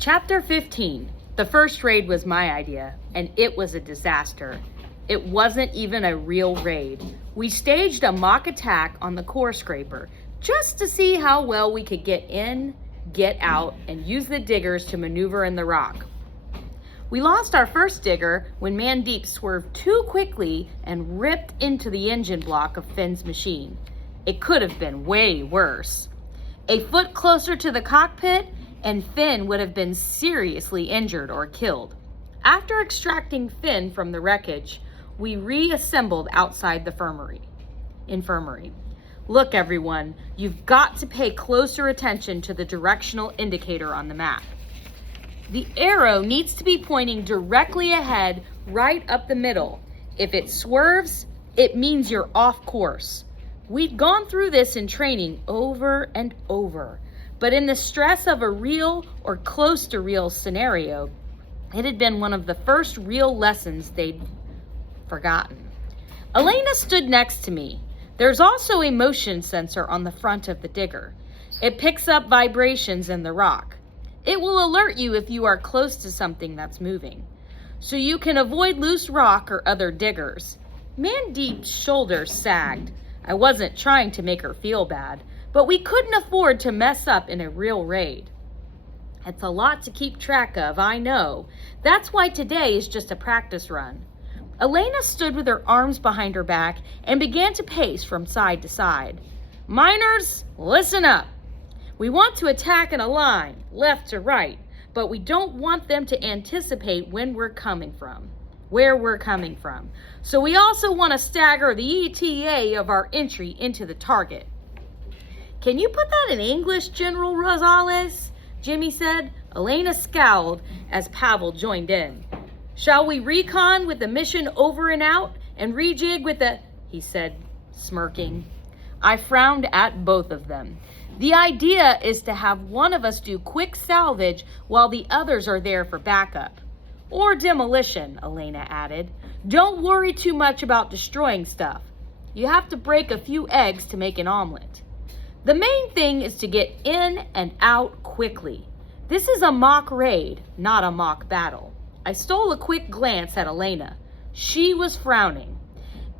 Chapter 15. The first raid was my idea, and it was a disaster. It wasn't even a real raid. We staged a mock attack on the core scraper just to see how well we could get in, get out, and use the diggers to maneuver in the rock. We lost our first digger when Mandeep swerved too quickly and ripped into the engine block of Finn's machine. It could have been way worse. A foot closer to the cockpit, and Finn would have been seriously injured or killed. After extracting Finn from the wreckage, we reassembled outside the infirmary. Look, everyone, you've got to pay closer attention to the directional indicator on the map. The arrow needs to be pointing directly ahead, right up the middle. If it swerves, it means you're off course. We'd gone through this in training over and over, but in the stress of a real or close to real scenario, it had been one of the first real lessons they'd forgotten. Elena stood next to me. There's also a motion sensor on the front of the digger. It picks up vibrations in the rock. It will alert you if you are close to something that's moving, so you can avoid loose rock or other diggers. Mandeep's shoulders sagged. I wasn't trying to make her feel bad, but we couldn't afford to mess up in a real raid. It's a lot to keep track of, I know. That's why today is just a practice run. Elena stood with her arms behind her back and began to pace from side to side. Miners, listen up. We want to attack in a line, left to right, but we don't want them to anticipate where we're coming from. So we also want to stagger the ETA of our entry into the target. Can you put that in English, General Rosales? Jimmy said. Elena scowled as Pavel joined in. Shall we recon with the mission over and out and rejig with the, he said, smirking. I frowned at both of them. The idea is to have one of us do quick salvage while the others are there for backup. Or demolition, Elena added. Don't worry too much about destroying stuff. You have to break a few eggs to make an omelet. The main thing is to get in and out quickly. This is a mock raid, not a mock battle. I stole a quick glance at Elena. She was frowning.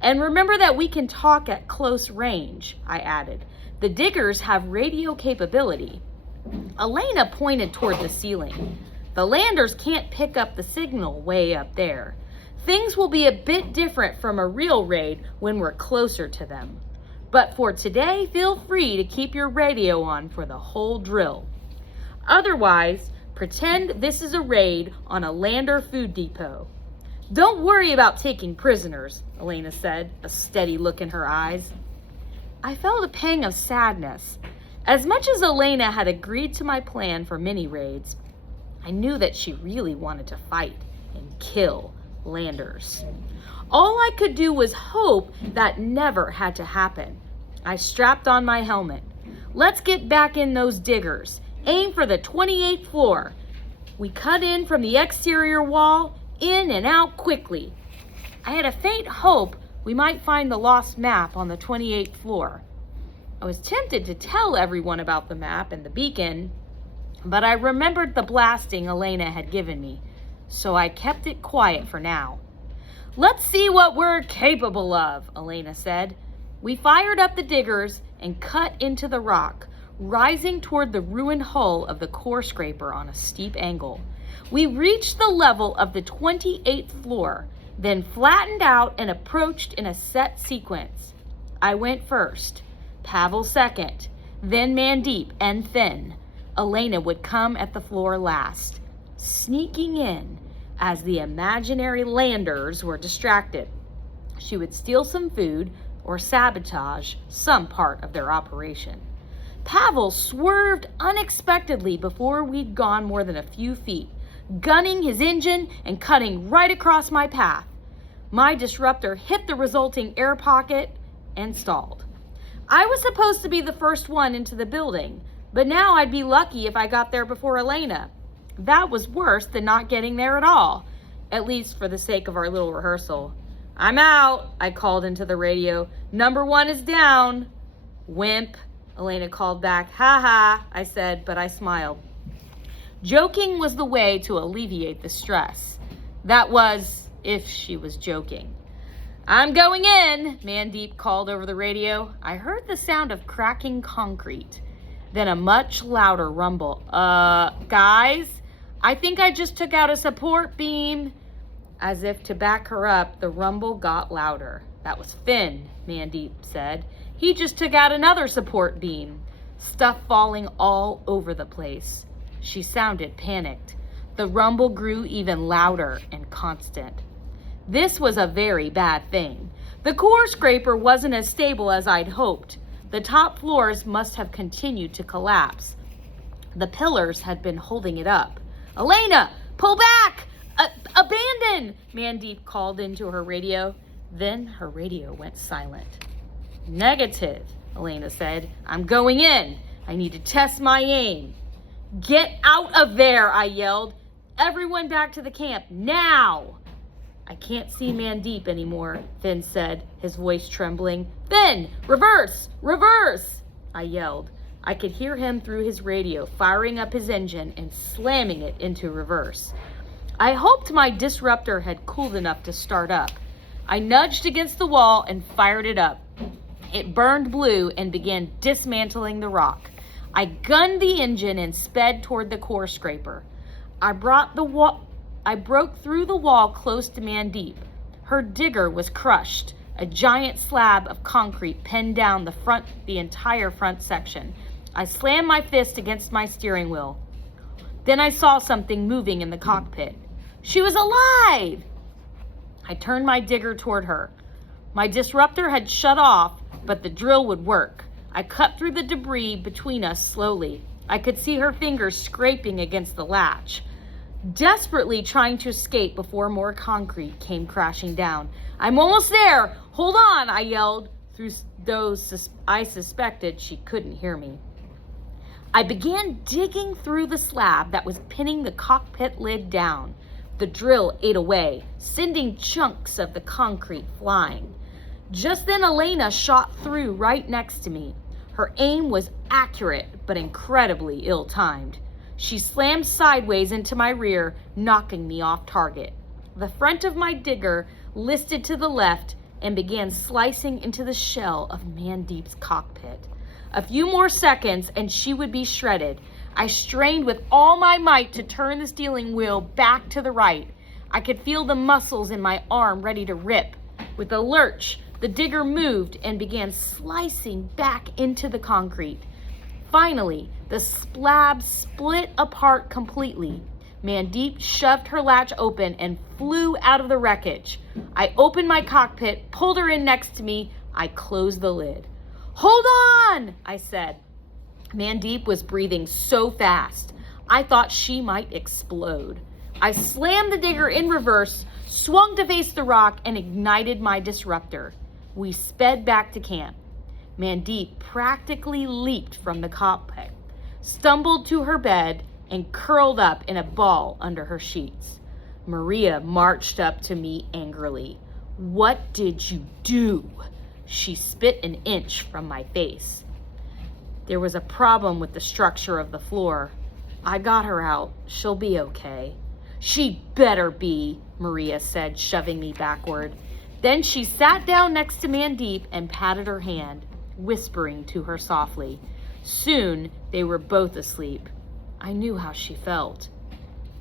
And remember that we can talk at close range, I added. The diggers have radio capability. Elena pointed toward the ceiling. The landers can't pick up the signal way up there. Things will be a bit different from a real raid when we're closer to them. But for today, feel free to keep your radio on for the whole drill. Otherwise, pretend this is a raid on a lander food depot. Don't worry about taking prisoners, Elena said, a steady look in her eyes. I felt a pang of sadness. As much as Elena had agreed to my plan for mini raids, I knew that she really wanted to fight and kill landers. All I could do was hope that never had to happen. I strapped on my helmet. Let's get back in those diggers. Aim for the 28th floor. We cut in from the exterior wall, in and out quickly. I had a faint hope we might find the lost map on the 28th floor. I was tempted to tell everyone about the map and the beacon, but I remembered the blasting Elena had given me, so I kept it quiet for now. Let's see what we're capable of, Elena said. We fired up the diggers and cut into the rock, rising toward the ruined hull of the core scraper on a steep angle. We reached the level of the 28th floor, then flattened out and approached in a set sequence. I went first, Pavel second, then Mandeep and Finn. Elena would come at the floor last, sneaking in as the imaginary landers were distracted. She would steal some food or sabotage some part of their operation. Pavel swerved unexpectedly before we'd gone more than a few feet, gunning his engine and cutting right across my path. My disruptor hit the resulting air pocket and stalled. I was supposed to be the first one into the building, but now I'd be lucky if I got there before Elena. That was worse than not getting there at all, at least for the sake of our little rehearsal. I'm out, I called into the radio. Number 1 is down. Wimp, Elena called back. Ha ha, I said, but I smiled. Joking was the way to alleviate the stress. That was, if she was joking. "I'm going in," Mandeep called over the radio. I heard the sound of cracking concrete, then a much louder rumble. Guys, I think I just took out a support beam." As if to back her up, the rumble got louder. "That was Finn," Mandeep said. "He just took out another support beam." Stuff falling all over the place. She sounded panicked. The rumble grew even louder and constant. This was a very bad thing. The core scraper wasn't as stable as I'd hoped. The top floors must have continued to collapse. The pillars had been holding it up. "Elena, pull back! Abandon!" Mandeep called into her radio. Then her radio went silent. "Negative," Elena said. "I'm going in. I need to test my aim." "Get out of there," I yelled. "Everyone back to the camp, now!" "I can't see Mandeep anymore," Finn said, his voice trembling. "Finn, reverse! Reverse!" I yelled. I could hear him through his radio, firing up his engine and slamming it into reverse. I hoped my disruptor had cooled enough to start up. I nudged against the wall and fired it up. It burned blue and began dismantling the rock. I gunned the engine and sped toward the core scraper. I broke through the wall close to Mandeep. Her digger was crushed. A giant slab of concrete pinned down the entire front section. I slammed my fist against my steering wheel. Then I saw something moving in the cockpit. She was alive! I turned my digger toward her. My disruptor had shut off, but the drill would work. I cut through the debris between us slowly. I could see her fingers scraping against the latch, desperately trying to escape before more concrete came crashing down. "I'm almost there! Hold on!" I yelled, through those I suspected she couldn't hear me. I began digging through the slab that was pinning the cockpit lid down. The drill ate away, sending chunks of the concrete flying. Just then Elena shot through right next to me. Her aim was accurate, but incredibly ill-timed. She slammed sideways into my rear, knocking me off target. The front of my digger listed to the left and began slicing into the shell of Mandeep's cockpit. A few more seconds and she would be shredded. I strained with all my might to turn the steering wheel back to the right. I could feel the muscles in my arm ready to rip. With a lurch, the digger moved and began slicing back into the concrete. Finally, the slab split apart completely. Mandeep shoved her latch open and flew out of the wreckage. I opened my cockpit, pulled her in next to me. I closed the lid. "Hold on," I said. Mandeep was breathing so fast, I thought she might explode. I slammed the digger in reverse, swung to face the rock, and ignited my disruptor. We sped back to camp. Mandeep practically leaped from the cockpit, stumbled to her bed, and curled up in a ball under her sheets. Maria marched up to me angrily. "What did you do?" She spit an inch from my face. "There was a problem with the structure of the floor. I got her out. She'll be okay." "She better be," Maria said, shoving me backward. Then she sat down next to Mandeep and patted her hand, whispering to her softly. Soon they were both asleep. I knew how she felt.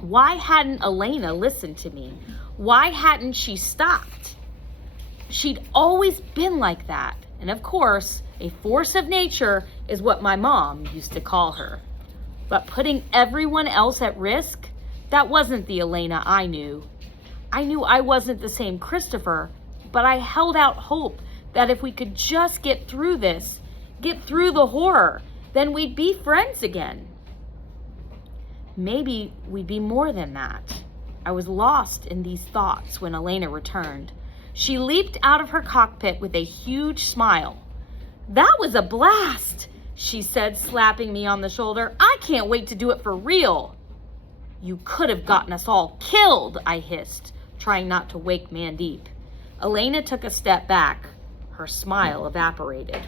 Why hadn't Elena listened to me? Why hadn't she stopped? She'd always been like that. And of course, a force of nature is what my mom used to call her. But putting everyone else at risk, that wasn't the Elena I knew. I knew I wasn't the same Christopher, but I held out hope that if we could just get through this, get through the horror, then we'd be friends again. Maybe we'd be more than that. I was lost in these thoughts when Elena returned. She leaped out of her cockpit with a huge smile. "That was a blast," she said, slapping me on the shoulder. "I can't wait to do it for real." "You could have gotten us all killed," I hissed, trying not to wake Mandeep. Elena took a step back. Her smile evaporated,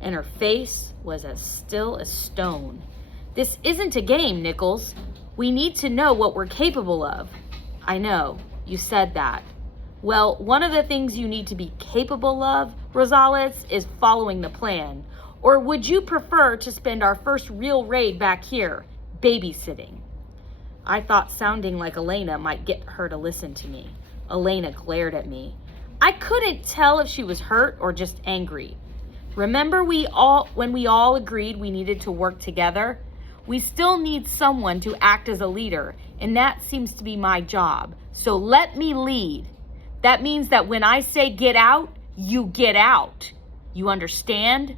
and her face was as still as stone. "This isn't a game, Nichols. We need to know what we're capable of. I know, you said that. Well, one of the things you need to be capable of, Rosales, is following the plan. Or would you prefer to spend our first real raid back here, babysitting? I thought sounding like Elena might get her to listen to me. Elena glared at me. I couldn't tell if she was hurt or just angry. Remember when we all agreed we needed to work together? We still need someone to act as a leader, and that seems to be my job. So let me lead. That means that when I say get out, you get out. You understand?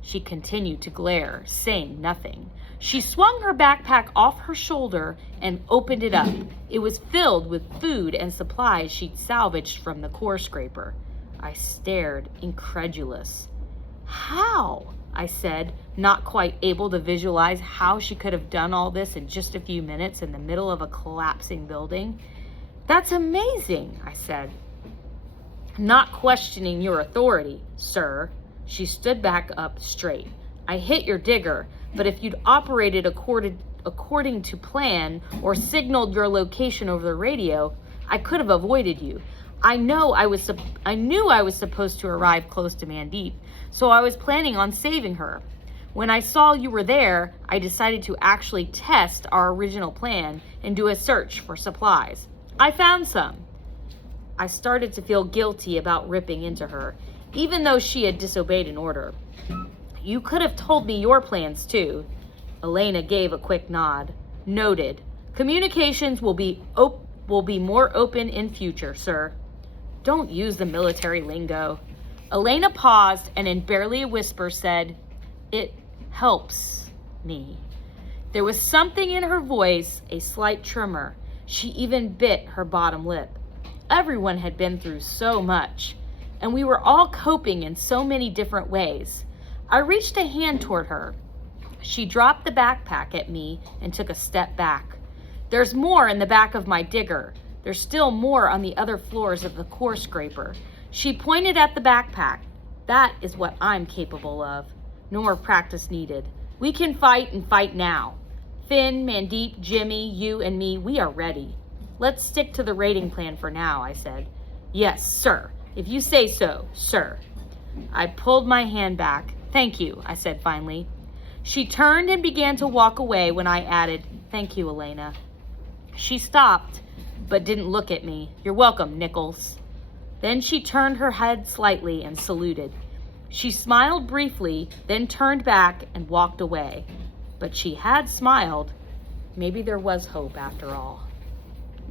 She continued to glare, saying nothing. She swung her backpack off her shoulder and opened it up. It was filled with food and supplies she'd salvaged from the core scraper. I stared, incredulous. How? I said, not quite able to visualize how she could have done all this in just a few minutes in the middle of a collapsing building. That's amazing, I said. Not questioning your authority, sir. She stood back up straight. I hit your digger, but if you'd operated according to plan or signaled your location over the radio, I could have avoided you. I knew I was supposed to arrive close to Mandeep, so I was planning on saving her. When I saw you were there, I decided to actually test our original plan and do a search for supplies. I found some. I started to feel guilty about ripping into her, even though she had disobeyed an order. You could have told me your plans too. Elena gave a quick nod. Noted. Communications will be more open in future, sir. Don't use the military lingo. Elena paused and in barely a whisper said, It helps me. There was something in her voice, a slight tremor. She even bit her bottom lip. Everyone had been through so much, and we were all coping in so many different ways. I reached a hand toward her. She dropped the backpack at me and took a step back. There's more in the back of my digger. There's still more on the other floors of the core scraper. She pointed at the backpack. That is what I'm capable of. No more practice needed. We can fight and fight now. Finn, Mandeep, Jimmy, you and me, we are ready. Let's stick to the raiding plan for now, I said. Yes, sir. If you say so, sir. I pulled my hand back. Thank you, I said finally. She turned and began to walk away when I added, Thank you, Elena. She stopped, but didn't look at me. You're welcome, Nichols. Then she turned her head slightly and saluted. She smiled briefly, then turned back and walked away. But she had smiled. Maybe there was hope after all.